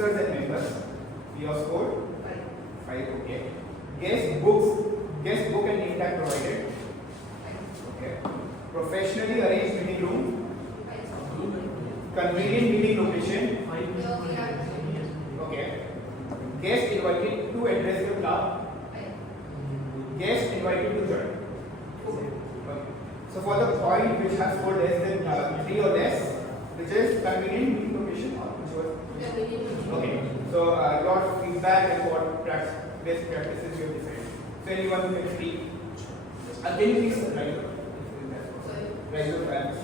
officers and members. We have scored 5. Okay. Guest book and name tag provided. Okay. Professionally arranged meeting room. Convenient meeting location. Okay. Guest invited to address the club. Guest invited to join. Okay. So for the point which has scored less than 3 or less, which is convenient meeting location or which was? Okay. So your feedback and what best practices you have decided. So anyone who can speak. Can you please raise your hand?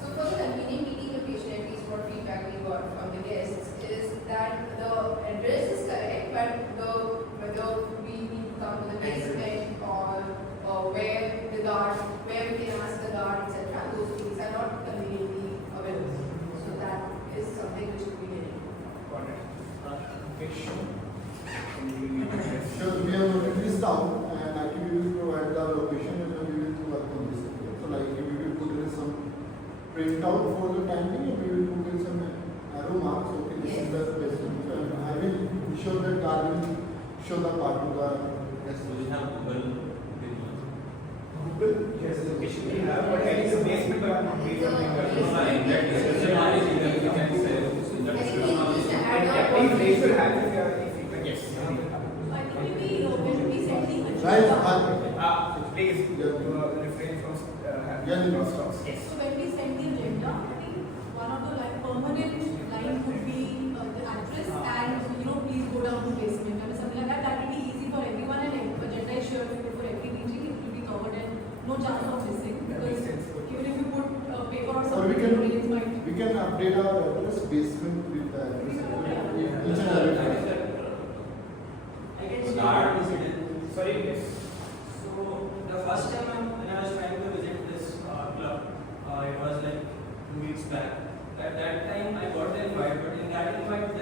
So for the convenient meeting location, at least what feedback we got from the guests is that the address is correct, but whether we need to come to the basement or where we can ask the guard, etc. Those things are not conveniently available. So that is something which will be needed. Got it. Okay, sure. Sure, we have noted this down and actually we will provide the location and then we will work on this. So like we will put in some printout for the timing and we will put in some arrow marks. Okay, this is the best. And I will show that card will show the part to the Yes, we have Google. Google, yes, location we have, but at least the basement or we something and please raise your hand if you are yes. Please refrain from having crosstalks. Yes. So when we send the agenda, I think one of the permanent line would be the address and please go down to basement. I mean something like that. That will be easy for everyone and agenda is sure for every meeting it will be covered and no chance of missing because even if you put paper or something, we can update our address basement with the address. Each and every time. Sorry, yes. So the first time when I was trying to visit this club, it was like 2 weeks back. At that time I got the invite, but in that invite, the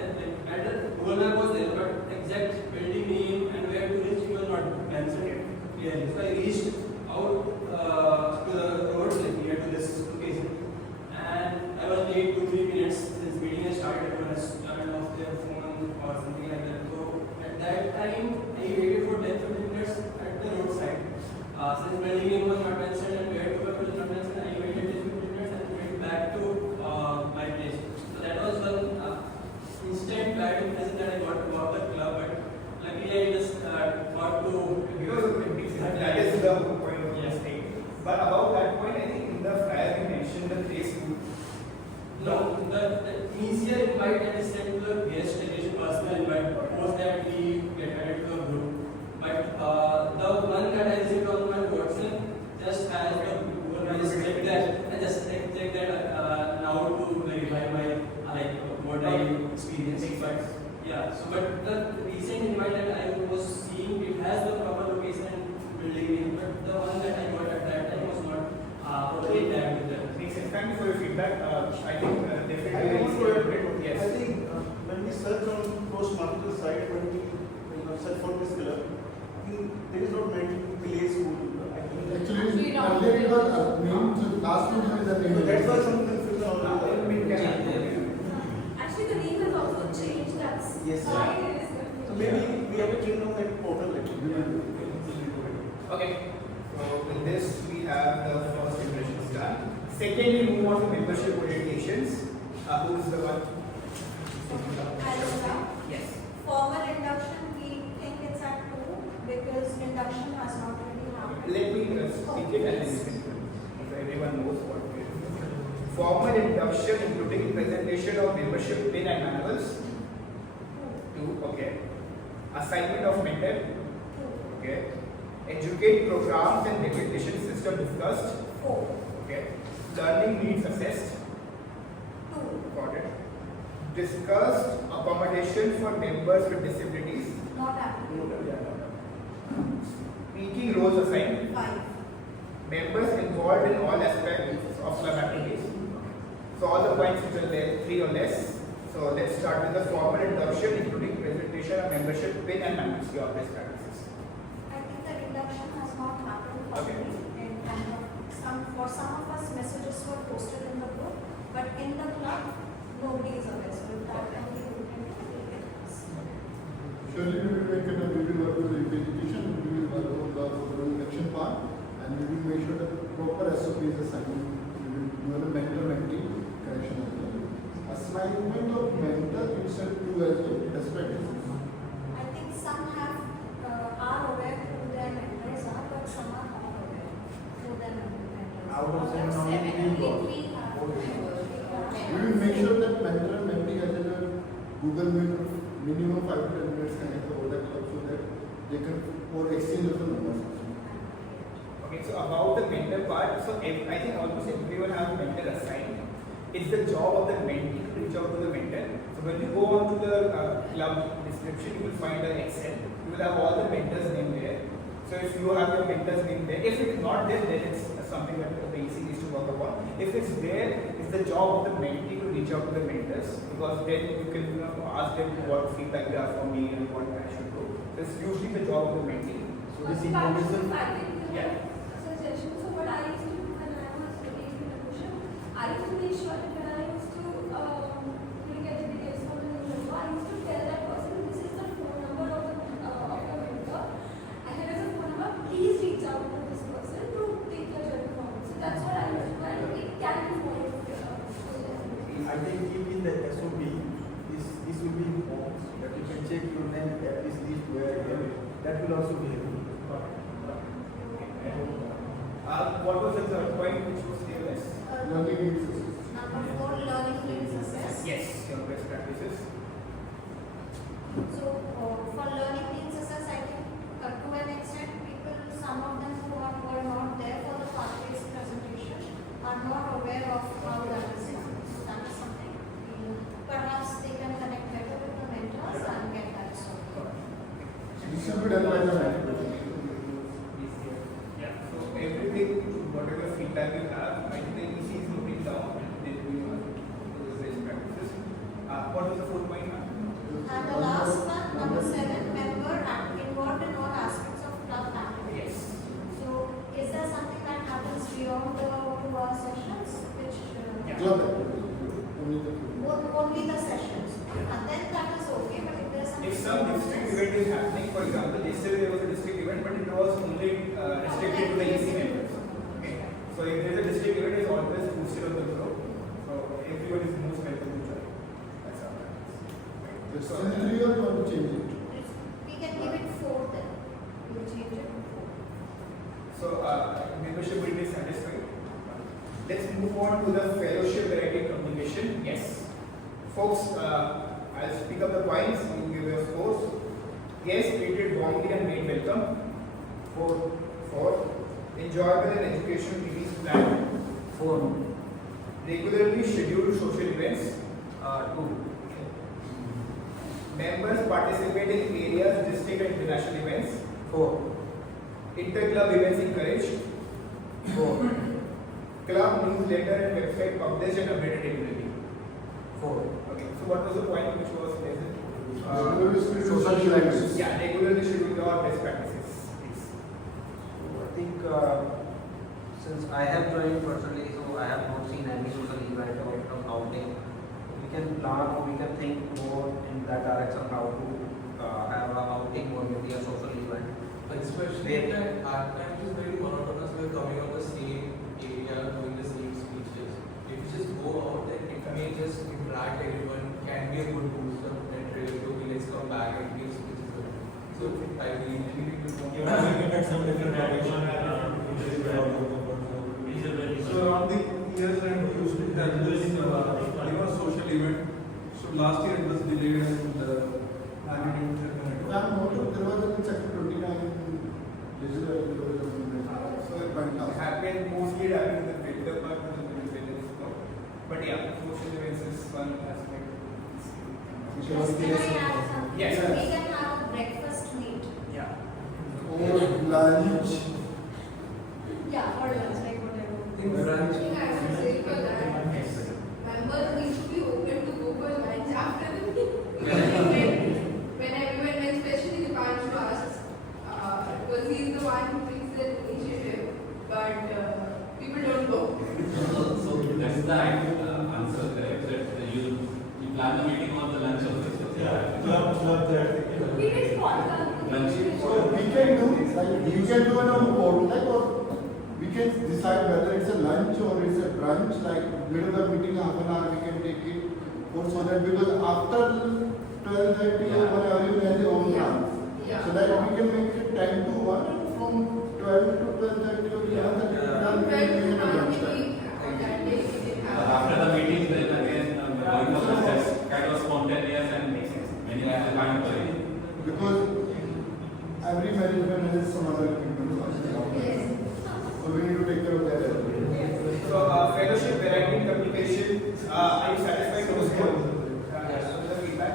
Google map was there, but exact building name and where to reach was not mentioned clearly. So I reached out to the road like near to this location, and I was late 2-3 minutes since meeting had started. Everyone has turned off their phone or something like that. So at that time I waited for 10-15 minutes at the roadside. Since building name was not mentioned and where to go was not mentioned, I waited 10-15 minutes and went back to my place. So that was one instant bad impression that I got about the club, but luckily I just got to Because of the big that is the point of the state. But about that point, I think in the flyer you mentioned the place group. No, the easier invite that is sent to the guest relation personal invite was that we get added to a group. But the one that I received on my WhatsApp just has the Google. I just check that. I just check that now to verify my what I experienced. But yeah, so but the recent invite that I was seeing, it has the proper location and building name, but the one that I got at that time was not properly tagged with that. Makes sense. Thank you for your feedback. I think definitely I want to add, yes. I think when we search on Toastmasters site, when we search for this club, there is not many play school. Actually, earlier it was named, last name is the name. So that's why some confusion all actually the name has also changed. That's Yes, why it is So maybe we have to change on that portal. Okay. So with this we have the first impressions done. Secondly, move on to membership orientations. Who is the one? Yes. Formal induction, we think it's at 2 because induction has not really happened. Let me speak it and then you can if everyone knows what it is. Formal induction including presentation of membership pin and manuals. 2. Okay. Assignment of mentor. Okay. Educate programs and recognition system discussed. 4. Okay. Learning needs assessed. 2. Got it. Discussed accommodation for members with disabilities. Not happening. Speaking roles assigned. 5. Members involved in all aspects of club activities. So all the points which are there, 3 or less. So let's start with the formal induction, including presentation of membership pin and manuals. Your best practices. I think the induction has not happened Okay. properly. And for some of us, messages were posted in the group, but in the club, nobody is aware. So that can be written Surely we will make it a, we will work with the education, we will work on the induction part, and we will make sure that proper SOP is assigned. We will do the mentor-mentee correction as well. Assignment of mentor instead to as well, best practices. I think some have are aware who their mentors are, but some are not aware who their mentors Out of are. 7, how many people got? We will make sure that mentor and mentee has a Google Meet minimum 5 to 10 minutes connect over the club so that they can or exchange of the numbers. Okay, so about the mentor part, so I think almost everyone has a mentor assigned. It's the job of the mentee to reach out to the mentor. So when you go on to the club description, you will find an Excel. You will have all the mentors' name there. So if you have your mentor's name there, if it's not there, then it's something that the EC needs to work upon. If it's there, it's the job of the mentee to reach out to the mentors, because then you can ask them what feedback they have for me and what I should do. So it's usually the job of the mentee. So this information. Yeah. Suggestion. So what I used to do when I was engaged in a question, I used to make sure that when I used to look at the details from the mentor, I used to tell that person this is the phone number of the mentor, and here is a phone number. Please reach out to this person to take your journey forward. So that's what I used to do, and it can be followed. I think keep in the SOP, this will be in forms that you can check your name at this list where that will also be helpful. What was the third point which was there? Learning needs assessment. Number 4, learning needs assess. Yes, your best practices. So for learning needs assess, I think to an extent, people, some of them who were not there for the part-based presentation are not aware of how that is done. So that is something perhaps they can connect better with the mentors and get that sorted. This should be done by the mentor. Yeah, so everything, whatever feedback you have, I think the EC is looking down and then we will do the best practices. What was the fourth point? And the last one, number 7, member involved in all aspects of club activities. Yes. So is there something that happens beyond the 2 hour sessions, which Yeah. Club activities, only the club. only the sessions? And then that is okay, but if there's something If some district event is happening, for example, yesterday there was a district event, but it was only restricted to the EC members. Okay. So if there is a district event, it's always posted on the group. So everyone is most welcome to join. That's how that is. Just So, simply you want to change it. we can give it 4 then. We'll change it to 4. So membership will be satisfied. Let's move on to the fellowship variety communication. Yes. Folks, I'll speak up the points, you give your scores. Yes, treated warmly and made welcome. 4. Enjoyable and educational meetings planned. 4. Regularly scheduled social events. 2. Members participate in areas, district and international events. 4. Inter-club events encouraged. 4. Club newsletter and website published and updated regularly. 4. Okay, so what was the point which was present? Regularly scheduled social events. Yeah, regularly scheduled or best practices, please. I think since I have joined personally, so I have not seen any social event or outing. We can plan or we can think more in that direction how to have an outing or maybe a social event. Especially that our time is very monotonous. We're coming on the same area, doing the same speeches. If you just go out there, it may just interact everyone, can be a good booster and really to be let's come back and give speeches. So I really need to So around the years and we used to have this social event. So last year it was delayed and I'm not sure, there was a chapter 29 digital So it happened mostly happened in the filter part of the village. But yeah, social events is one aspect. Just can I add something? Yes. We can have a breakfast meet. Yeah. or lunch. Yeah, or lunch, like whatever. brunch. I would say for that, members need to be open to go for lunch after the meeting. When everyone, especially the parents who asks, because he is the one who takes the initiative, but people don't go. So that's the answer, correct? That you plan the meeting on the lunch of this. Yeah, club We did podcast. So we can do, like, you can do it on board, like, or we can decide whether it's a lunch or it's a brunch, like, middle of the meeting, half an hour, we can take it, or so that, because after 12:30 or whatever, everyone has their own plans. Yeah. So that we can make it 10 to 1, and from 12 to 12:30 or 11:30, From 12 we can to make a 1 lunch time. maybe on that day we did have. After the meeting, then again, going for the steps, kind of spontaneous and makes sense. Many people can't do it. Because every management has some other commitments. Yes. So we need to take care of that as well. So, fellowship, variety, communication, are you satisfied with those four? So the feedback.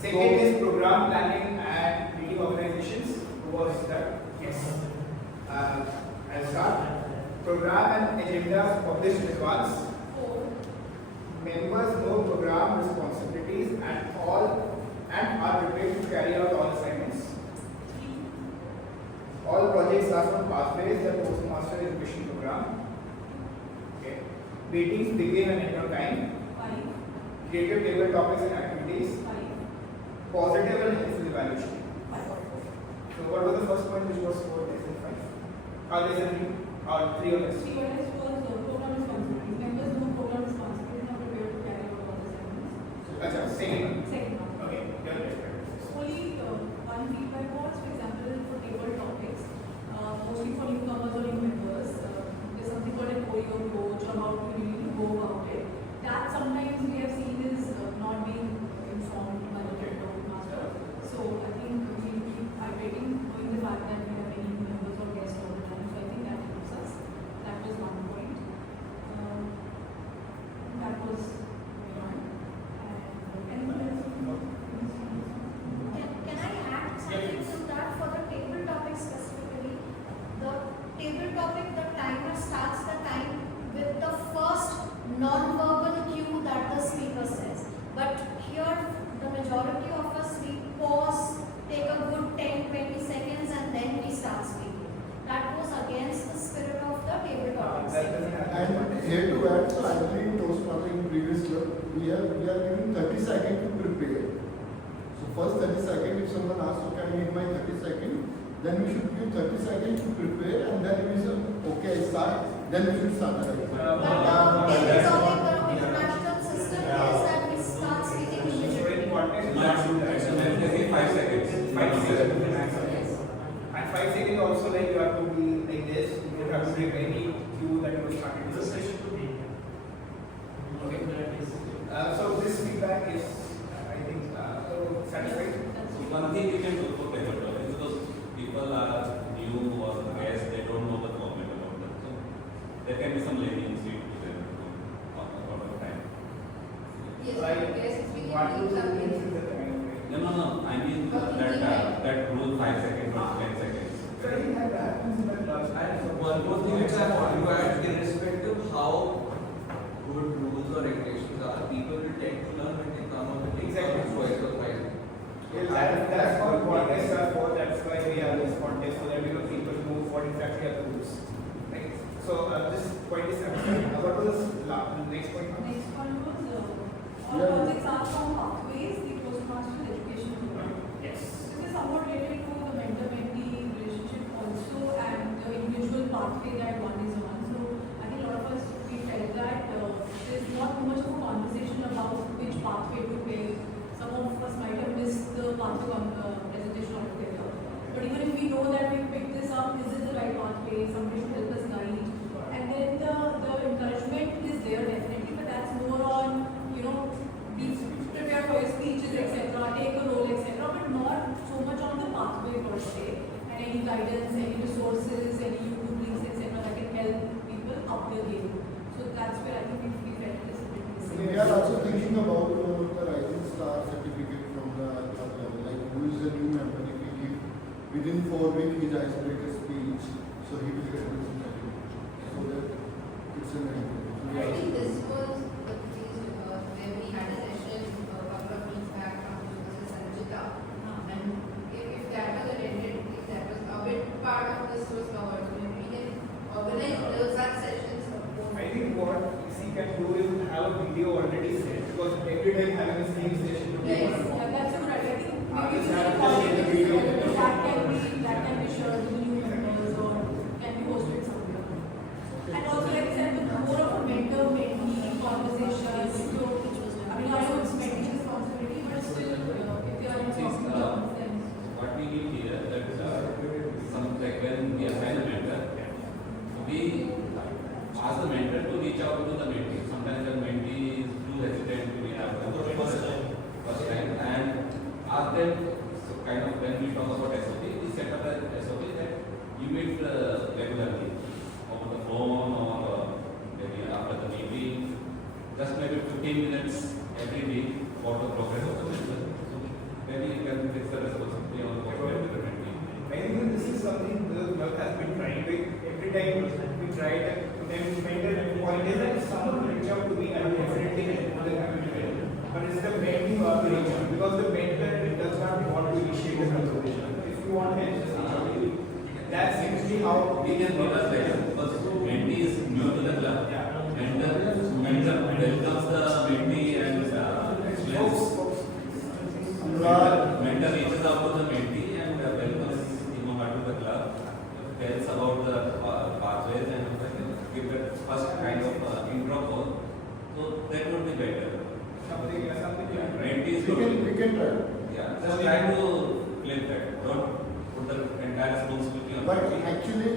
Second is program planning and meeting organizations. Who was that? Yes. I'll start. Program and agenda published in advance. Members know program responsibilities and are prepared to carry out all assignments. All projects are from pathways, the Toastmasters education program. Okay. Meetings begin and end on time. Creative table topics and activities. Positive and helpful evaluation. So what was the first point which was scored less than 5? Or less than 3 or 3 or less? Program responsibilities. Members know program responsibilities and are prepared to carry out all the assignments. Achha, second. Second one. Okay, you're right. Only one feedback was, for example, for table topics, mostly for newcomers or new members, there's something called an OEO approach or how to really go about it. That sometimes we have seen is not being informed by the master. So I think we keep iterating, knowing the fact that we have many new members or guests all the time. So I think that helps us. That was one point. That was one. And Can I add something to that for the table topic specifically? The table topic, the timer starts the time with the first non-verbal cue that the speaker says. But here, the majority of us, we pause, take a good 10-20 seconds and then we start speaking. That goes against the spirit of the table topics. And here to add, so actually in Toastmasters in previous club, we are giving 30 seconds to prepare. So first 30 seconds, if someone asks, okay, I need my 30 seconds, then we should give 30 seconds to prepare, and then if we say, okay, I start, then we should start. But the international system is that we start speaking immediately. It's a mandatory 5 seconds. 5 seconds. Yes. And 5 seconds also, like, you have to be like this. You don't have to give any cue that you are starting the session. Okay. So this feedback is, I think, satisfied. One thing you can do for table topics, because people are new or guests, they don't know the format about that. So there can be some leniency to them a lot of time. Yes, Like, yes, we what can do do you something. think is the kind of way? No. I mean that rule 5 seconds or 10 seconds. So I think that happens in the class. And one more thing which I want to add, irrespective how good rules or regulations are, people will tend to learn when they come on the table Exactly. twice or thrice. That's what contests are for. That's why we have this contest, so that people know what exactly are the rules. Right? So this point is satisfied. What was the next point? next one was all projects are from pathways, the Toastmasters education program. Yes. This is somewhat related to the mentor-mentee relationship also and the individual pathway that one is on. So I think a lot of us we felt that there's not too much of a conversation about which pathway to take. Some of us might have missed the pathway presentation altogether. But even if we know that we picked this up, this is the right pathway, somebody should help us guide. And then the encouragement is there definitely, but that's more on, be prepared for your speeches, etc., take a role, etc., but not so much on the pathway per se, and any guidance, any resources, any YouTube links, etc., that can help people up their game. So that's where I think we felt this a bit missing. We are also thinking about the Rising Star certificate from the club level, like who is a new member, if we give within 4 weeks his icebreaker speech, so he will get this certificate. So that it's an I think this was the case where we had a session a couple of weeks back from Professor Sanjita. And if that was attended, if that was a bit part of this was covered, so maybe we can organize such sessions. I think what EC can do is have a video already set, because every time having a same session would be Yes, one. Yeah, that's 15 minutes every week for the progress of the business. So maybe you can fix the responsibility on the mentee. I think this is something the club has been trying with every time we try to mentor and point is that someone will reach out to me and will definitely help the community. But it's the mentee who are the reach out because the mentor does not want to initiate the conversation. If you want help, just reach out to me. That's usually how We can give us better because mentee is new to the club. Mentor welcomes the mentee and explains. Mentor reaches out to the mentee and welcomes him to the club, tells about the pathways and give that first kind of intro call. So that would be better. something Mentee is We good. can try. Yeah, just try to click that. Don't put the entire responsibility on But the mentee. actually,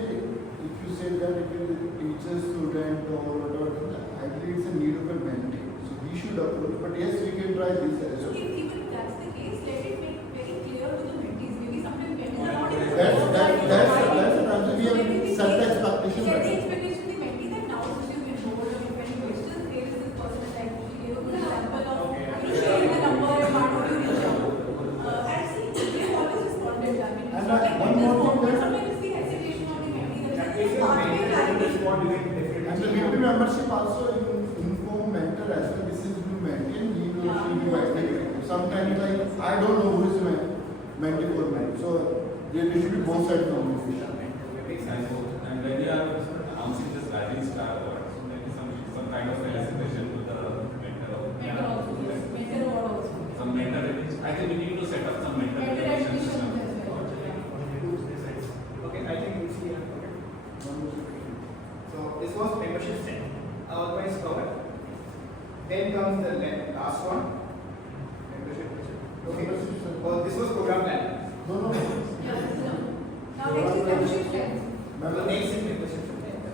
if you say that it is teacher, student or whatever, actually it's a need of a mentee. So he should approach. But yes, we can try this as So well. if even that's the case, let it make very clear to the mentees. Maybe sometimes mentees are not even That's aware that's of that's that. that's we So have maybe set the we expectation. set the right? expectation the mentee that now since you've been told or if any questions, there is this person like she gave a good example of sharing the number and how do you reach out. And see, they've always responded. I mean, And it's not like one mentors more won't, thing but that- sometimes it's the hesitation of the mentee that If just the pathway mentor planning. doesn't respond, you can And the definitely. VP membership also inform mentor as well. This is new mentee and he or she will be active. Sometimes like I don't know who is mentee for me. So there should be both side communication. And when you are announcing this rising star award, so maybe some kind of felicitation to the mentor. Mentor also, yes. Mentor award also. Some mentor. I think we need to set up some mentor Mentor recognition admission system. as well. Yeah. Okay, I think we'll see. So this was membership set. Otherwise covered. Then comes the last one. Membership. Okay. Well, this was program plan. No, no. Yeah, so now next is membership strength. The next is membership strength.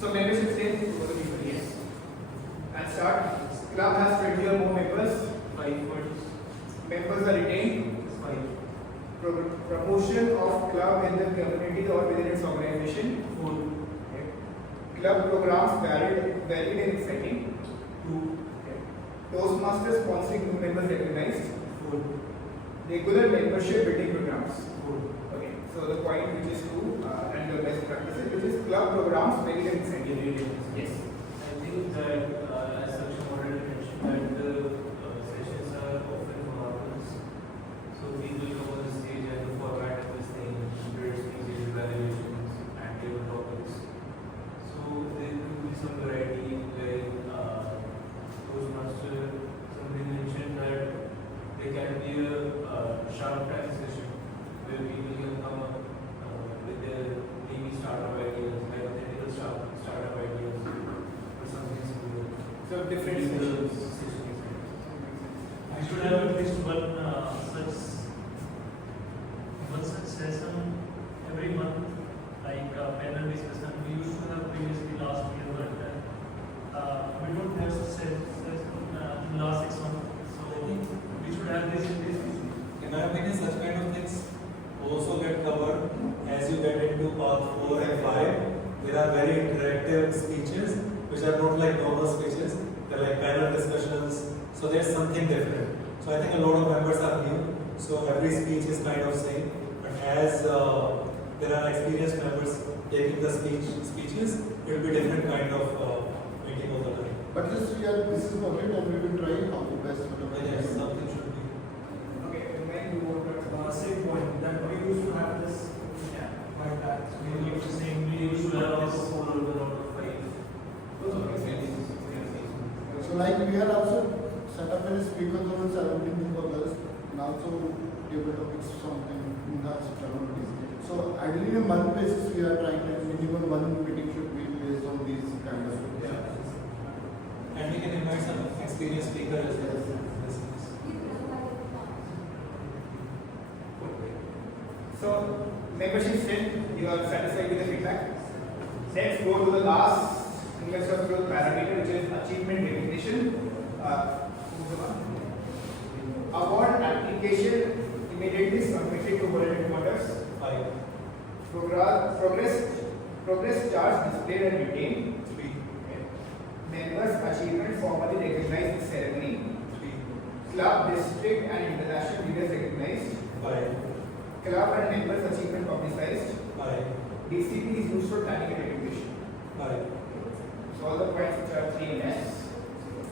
So membership strength is going to be very yes. And start. Club has 20 or more members. 5 members are retained. Promotion of club in the community or within its organization. 4. Club programs varied and exciting. 2. Toastmasters sponsoring new members recognized. 4. Regular membership building programs. 4. Okay, so the point which is 2 and the best practices, which is club programs varied and exciting. Yes. I think that as Saksham already mentioned that the sessions are often monotonous. So people come on the stage and the format of this thing, great speeches, evaluations, and table topics. So there could be some variety like Toastmaster, somebody mentioned that there can be a sharp time session where people can come up with their maybe startup ideas, hypothetical startup ideas, or something similar. So different In the sessions. sessions. We should have at least one such session every month, like panel discussion. We used to have previously last year, but we don't have such session in the last 6 months. So we should have this in this. In my opinion, such kind of things also get covered as you get into part 4 and 5. There are very interactive speeches which are not like normal speeches. They're like panel discussions. So there's something different. So I think a lot of members are new. So every speech is kind of same. But as there are experienced members taking the speeches, it will be different kind of meeting of the time. But this is public and we will try our best. Yes, something should be. Okay, and then you want to Same point that we used to have this. Like that. So we used to say we used to have this whole order of 5. So like we are also set up a speaker on 17th of August and also table topics something in that communities. So ideally in a month basis we are trying to minimum one meeting should be based on these kind of And we can invite some experienced speakers as well. So, membership strength, you are satisfied with the feedback. Let's go to the last investor growth parameter, which is achievement recognition. Award application immediately submitted to volunteer voters. 5. Progress charts displayed and maintained. 3. Okay. Then members' achievement formally recognized in ceremony. Club, district and international leaders recognized. 5. Club and members' achievement publicized. 5. DCP is used for planning and education. 5. So all the points which are 3 in S.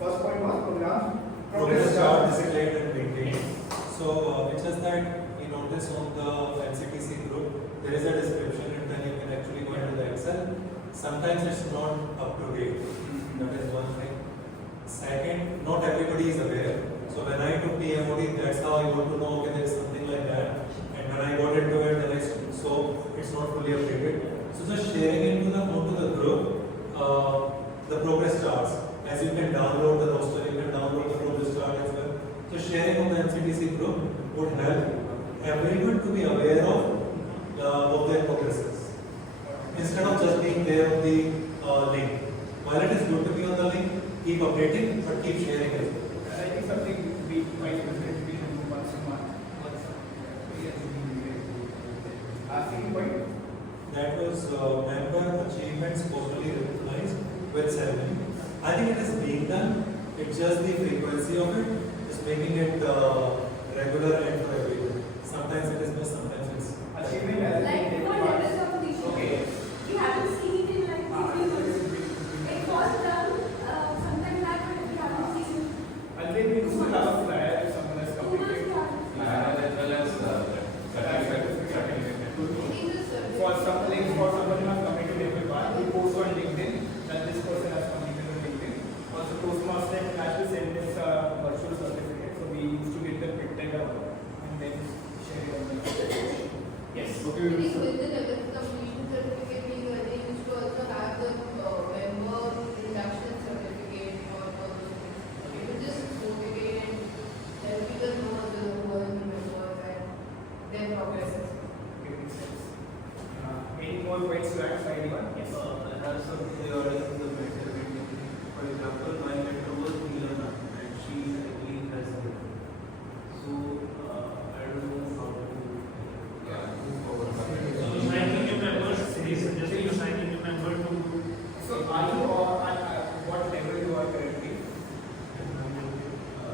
First point was program. Progress chart displayed and maintained. So it's just that you notice on the MCTC group there is a description and then you can actually go into the Excel. Sometimes it's not up to date. That is one thing. Second, not everybody is aware. So when I took PMOD, that's how I got to know okay there is something like that. And when I got into it, then I so it's not fully updated. So just sharing into the group the progress charts. As you can download the roster, you can download the progress chart as well. So sharing on the MCTC group would help everyone to be aware of their progresses. Instead of just being there on the link. While it is good to be on the link, keep updating but keep sharing it. I think something we might definitely do once a month. Second point. That was member achievements formally recognized with ceremony. I think it is being done. It's just the frequency of it is making it regular and for everyone. Sometimes it is missed, sometimes it's Achievement as Like for level competition. Okay. You haven't seen it in like 3 months. It was done sometime back, but we haven't seen it. And then we used to have a flyer if someone has 2 completed. months As well as certificate. For someone who has completed level 1, we post on LinkedIn that this person has completed on LinkedIn. Also, Toastmasters actually sent us a virtual certificate, so we used to get them printed out and then share it on the Yes. Okay, I think with the level completion certificate being they used to also have the member induction certificate or all those things. It would just motivate and help people know the who are the members and their progresses. Okay, makes sense. Any more points to add, side one? Yes. I have some theories in the mentor meeting. For example, my mentor was Millennium and she actually has a so I don't know how to move forward. So signing a member, he suggested you signing a member to. So are you at what level you are currently?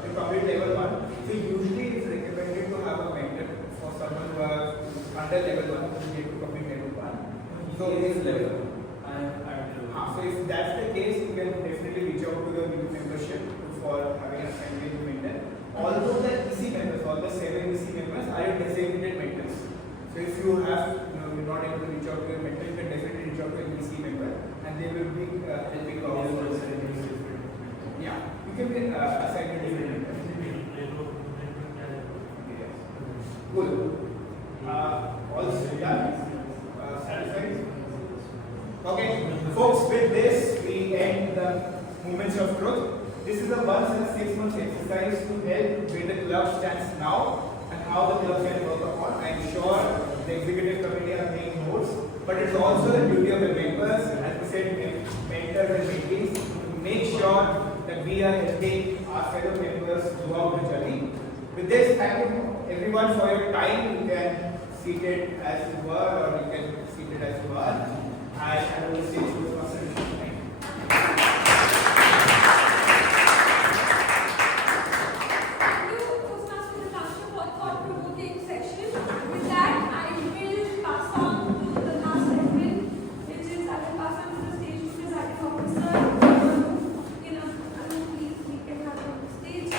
You complete level 1. So usually it's recommended to have a mentor for someone who are under level 1 who need to complete level 1. So is level 1. So if that's the case, you can definitely reach out to the new membership for having a assignment mentor. Although the EC members, all the 7 EC members are your designated mentors. So if you have, you're not able to reach out to your mentor, you can definitely reach out to an EC member, and they will be helping you out. Yeah, you can be assigned a different mentor. Cool. All done? Satisfied? Okay, folks, with this, we end the Movements of Truth. This is a once in a 6 months exercise to help where the club stands now and how the club can work upon. I am sure the executive committee are making notes, but it's also the duty of the members, as we said, mentors and mentees, to make sure that we are helping our fellow members throughout the journey. With this, thank you everyone for your time. You can seat it as you were, or you can seat it as you are. I will say to Thank you, Toastmasters International, for thought-provoking section. With that, I will pass on to the last segment, which is I will pass on to the stage to presiding officer. Please, we can have her on the stage.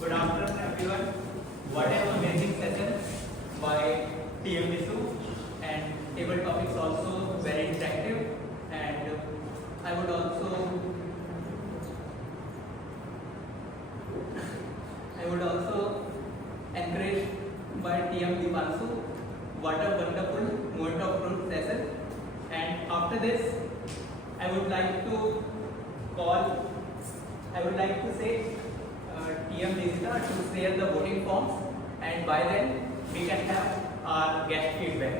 Good afternoon, everyone. What an amazing session by TMDSU, and table topics also very interactive, and I would also encourage by TM Dipansu. What a wonderful moment of truth session. And after this, I would like to say TM Digita to share the voting forms, and by then we can have our guest feedback.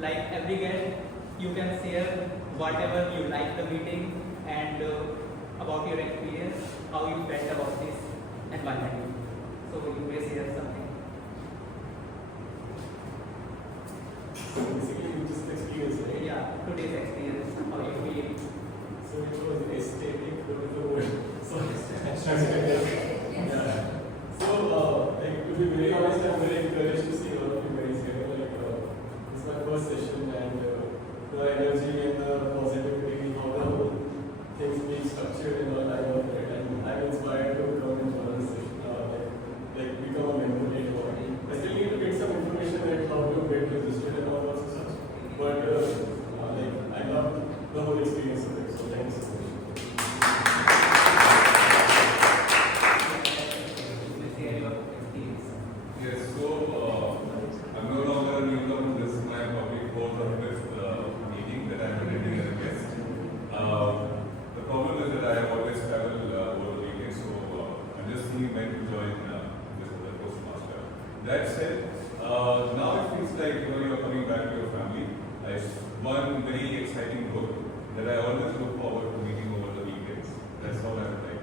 Like every guest, you can share whatever you like the meeting and about your experience, how you felt about this environment. So you may share something. So basically, you just explain experience, right? Yeah, today's experience. How you feel? So it was aesthetic, what is the word? So yeah. So like to be very honest, I'm very encouraged to see all of you guys here. Like it's my first session and the energy and the positivity, how the whole things being structured and all, I love it, and I'm inspired to come and join this session. Like become a member later on. I still need to get some information like how to get registered and all that stuff. But like I love the whole experience of it. So thanks so much. Yes, so I'm no longer a newcomer. This is my public fourth or fifth meeting that I'm attending as a guest. The problem is that I have always traveled over the weekend, so I'm just thinking when to join this as a Toastmaster. That said, now it feels like you're coming back to your family. One very exciting book that I always look forward to meeting over the weekends. That's all I would like.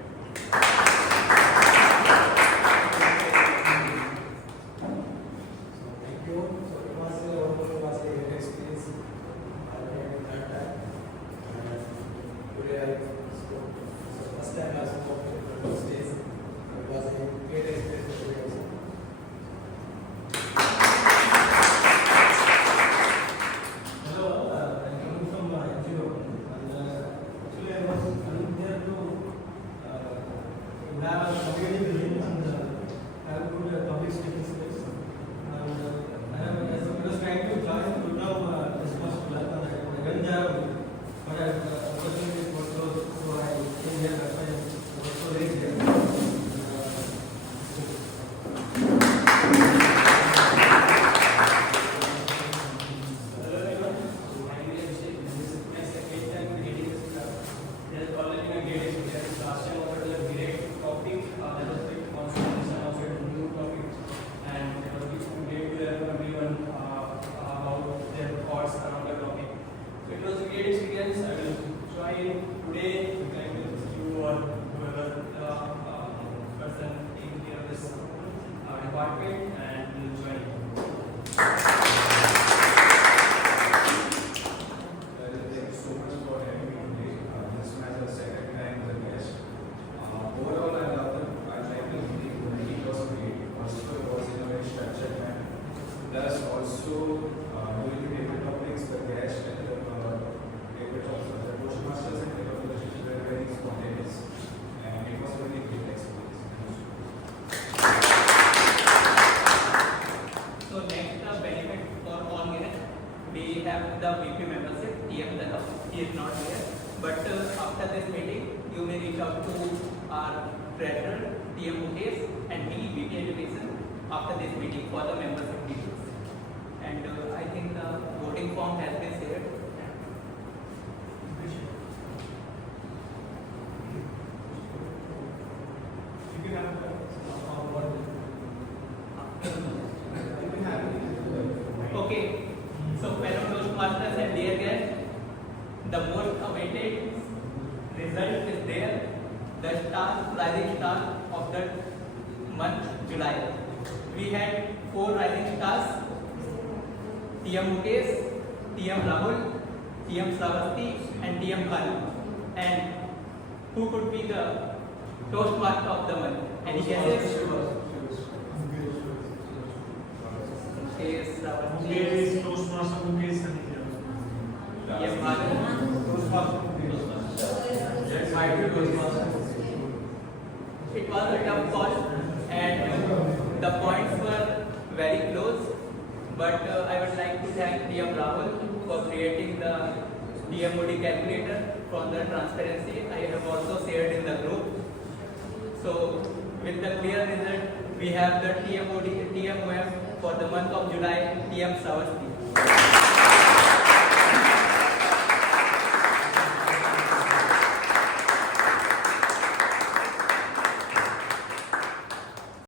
Thank you. So it was a great experience. I learned that time. And today I spoke. So first time I spoke for 2 days. It was a great experience today also. Hello, I'm coming from NGO. And actually I was coming here to have a community building and have good public speaking skills. I was trying to join to become responsible club, and when the opportunity was closed, so I came here. That's why I was so late here. Hello everyone, my name is Abhishek. This is my second time leading this club. There is already a great experience. Last time I was a great topic, that was very constant, and also a new topic. And it was great to learn from everyone about their thoughts around the topic. So it was a great experience. I will join today to connect with you or whoever person taking care of this department, and will join you. Thank you so much for having me today. This is my second time as a guest. Overall, I love it. I like the meeting. The meeting was great. Also, it was in a very structured manner. Plus, also during the paper topics, the guest and the paper topics, the Toastmasters and paper conversations were very spontaneous, and it was a very great experience. So next benefit for all guests, we have the VP membership, TM Dana. He is not here, but after this meeting, you may reach out to our treasurer, TM Mukesh, and me, VP Education, after this meeting for the membership details. And I think the voting form has been shared. You can have Okay, so fellow Toastmasters and dear guests, the most awaited result is there, the rising star of the month July. We had 4 rising stars, TM Mukesh, TM Rahul, TM Sravasti, and TM Khan. And who could be the Toastmaster of the month? Any guesses? Mukesh, Sravasti. Mukesh, Toastmaster Mukesh, and TM Khan. Toastmaster Mukesh. Yes, I do Toastmaster. It was a tough call, and the points were very close. But I would like to thank TM Rahul for creating the TMOD calculator from the transparency. I have also shared in the group. So with the clear result, we have the TMOD, TMOF for the month of July, TM Savasti.